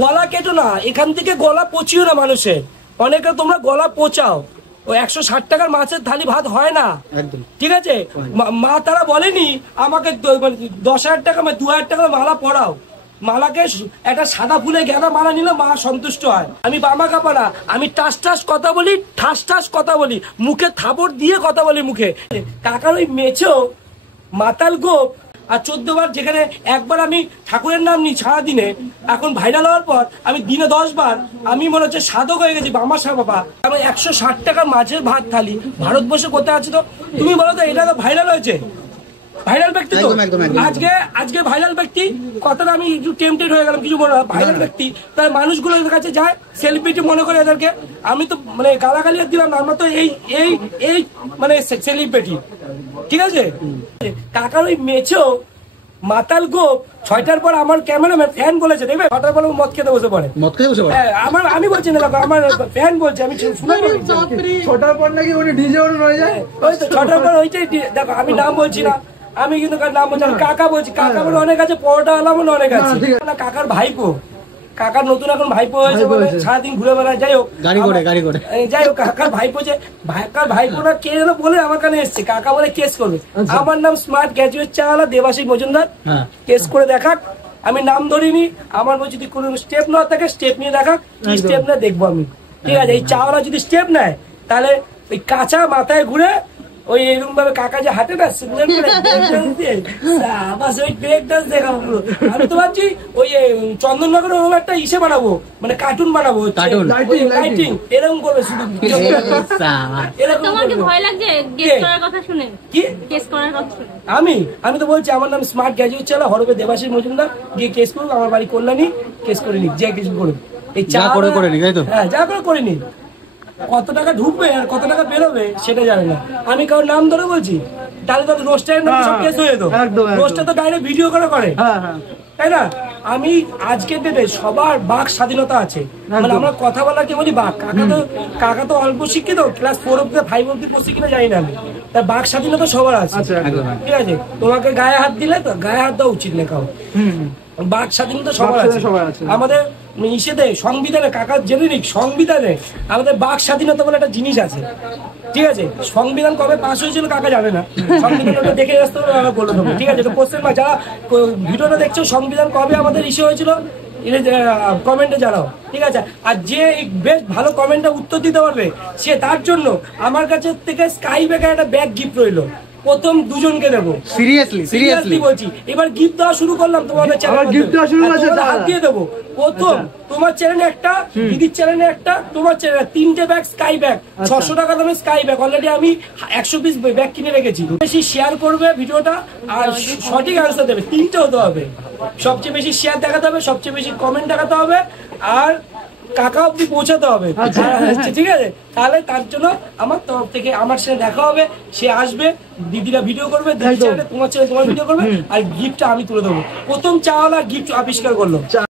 গলা কেটো না, এখান থেকে গলা পচিও না মানুষের। অনেকে তোমরা গলা পচাও। ও 160 টাকার মাছের থালি ভাত হয় না, ঠিক আছে? মা তারা বলেনি আমাকে 10,000 টাকা 2,000 টাকা মালা পড়াও, মালাকে একটা সাদা ফুলে গেঁদা মালা নিলে মা সন্তুষ্ট হয়। আমি বামা কাপা না, আমি টাস টাস কথা বলি, ঠাস ঠাস কথা বলি, মুখে থাবড় দিয়ে কথা বলি মুখে। কাকার ওই মেছো মাতাল গোপ আর 14 বার, যেখানে একবার আমি ঠাকুরের নাম নিই সারাদিনে, এখন ভাইরাল হওয়ার পর আমি দিনে 10 বার, আমি মনে হচ্ছে সাধক হয়ে গেছি। বাবা সা বাবা, আমি 160 টাকার মাছের ভাত থালি ভারতবর্ষে কোথায় আছে? তো তুমি বলো তো, এটা তো ভাইরাল হয়েছে, ভাইরাল ব্যক্তি তো। আজকে ভাইরাল ব্যক্তি কথাটা আমি একটু টেম্পটেড হয়ে গেলাম, কিছু মনে হয় ভাইরাল ব্যক্তি, তাই মানুষগুলো এদের কাছে যায় সেলিব্রিটি মনে করে এদেরকে। আমি তো মানে গালাগালি দিলাম না, আমরা তো এই মানে সেলিব্রিটি, ঠিক আছে? কাকার ওই মেছো মাতাল গোপ 6টার পর আমার ক্যামেরাম্যান ফ্যান বলেছে, দেখবে 6টার পর মদ খেতে বসে পড়ে। আমি বলছি না, দেখো আমার ফ্যান বলছে, আমি শুনে 6টার পর নাকি উনি ডিজে অন হয়ে যায়। ওই তো 6টার পর ওইটাই, দেখো আমি নাম বলছি না, আমি কিন্তু নাম বলছি কাকা বলছি। কাকা বলে অনেক আছে, পরোটা আলা বলে অনেক আছে। কাকার ভাইপো, কাকার নতুন এখন ভাইপো হয়েছে বলে সারাদিন ঘুরে বেড়ায়। যাই হোক যাই হোক, কাকার ভাইপো যে ভাইপোরা কে যেন বলে আমার কাছে এসছে, কাকা বলে কেস করবে। আমার নাম স্মার্ট গ্র্যাজুয়েট চাওয়ালা দেবাশিস মজুমদার, কেস করে দেখাক। আমি নাম ধরিনি, আমার যদি কোনো স্টেপ না থাকে স্টেপ নিয়ে দেখাক, কি স্টেপ নেয় দেখবো আমি, ঠিক আছে? এই চাওয়ালা যদি স্টেপ নেয় তাহলে ওই কাঁচা মাথায় ঘুরে ওই এরকম ভাবে কাকা যে হাঁটে না, আমি তো ভাবছি ওই চন্দননগর একটা ইসে বানাবো, মানে কার্টুন বানাবো, লাইটিং এরকম করবে শুধু। আমি তো বলছি আমার নাম স্মার্ট গ্র্যাজুয়েট চালা হরবে দেবাশিস মজুমদার, গিয়ে কেস করুক, আমার বাড়ি কল্যাণী, কেস করে নিক, যে কিছু করুক। এই চা হ্যাঁ যা করে নিক। কত টাকা ঢুকবে আর কত টাকা বেরোবে সেটা জানি না। আমি কারোর নাম ধরে বলছি, তাহলে তো রোস্টারের নাম সব কেস হয়ে যেত। রোস্টার তো ডাইরেক্ট ভিডিও করে, তাই না? আমি আজকের ডেটে সবার বাক স্বাধীনতা আছে, মানে আমরা কথা বলার কি বলি বাক। কাকা তো অল্প শিক্ষিত, ক্লাস 4 অব্দি 5 অব্দি পড়ছি কিনা জানি না আমি, তার বাক স্বাধীনতা সবার আছে, ঠিক আছে? তোমাকে গায়ে হাত দিলে তো গায়ে হাত দেওয়া উচিত না কাউ, বাক স্বাধীনতা সবার আছে। আমাদের নিষেধে সংবিধানে, কাকা জেনে নিক, সংবিধানে আমাদের বাক স্বাধীনতা বলে একটা জিনিস আছে, ঠিক আছে? সংবিধান কবে পাস হয়েছিল কাকা জানে না, সংবিধানটা দেখে আসতে হবে, আমরা বলে দেবো, ঠিক আছে? তো কোশ্চেন মার্ক, যারা ভিডিওটা দেখছো সংবিধান কবে আমাদের ইস্যু হয়েছিল কমেন্টে জানাও, ঠিক আছে? আর যে বেশ ভালো কমেন্টে উত্তর দিতে পারবে সে, তার জন্য আমার কাছে থেকে স্কাই ব্যাগের একটা ব্যাগ গিফট রইলো, প্রথম 2জনকে দেবো। সিরিয়াসলি বলছি, এবার গিফট দেওয়া শুরু করলাম তোমাদের চ্যানেলে, গিফট দেওয়া শুরু হয়েছে, হাত দিয়ে দেবো। প্রথম তোমার চ্যানেলে একটা, দিদির চ্যানেলে একটা, তোমার চ্যানেলে 3টে ব্যাগ স্কাই ব্যাগ, 600 টাকা দামে স্কাই ব্যাগ। অলরেডি আমি 100 পিস ব্যাগ কিনে রেখেছি। বেশি শেয়ার করবে ভিডিওটা আর সঠিক আনসার দেবে, 3টে হতে হবে। সবচেয়ে বেশি শেয়ার দেখাতে হবে, সবচেয়ে বেশি কমেন্ট দেখাতে হবে, আর কাকা অব্দি পৌঁছাতে হবে, ঠিক আছে? তাহলে তার জন্য আমার তরফ থেকে আমার সাথে দেখা হবে, সে আসবে, দিদিরা ভিডিও করবে, তোমার চ্যানেলে তোমার ভিডিও করবে, আর গিফটটা আমি তুলে দেবো। প্রথম চাওয়ালা গিফট আবিষ্কার করলো।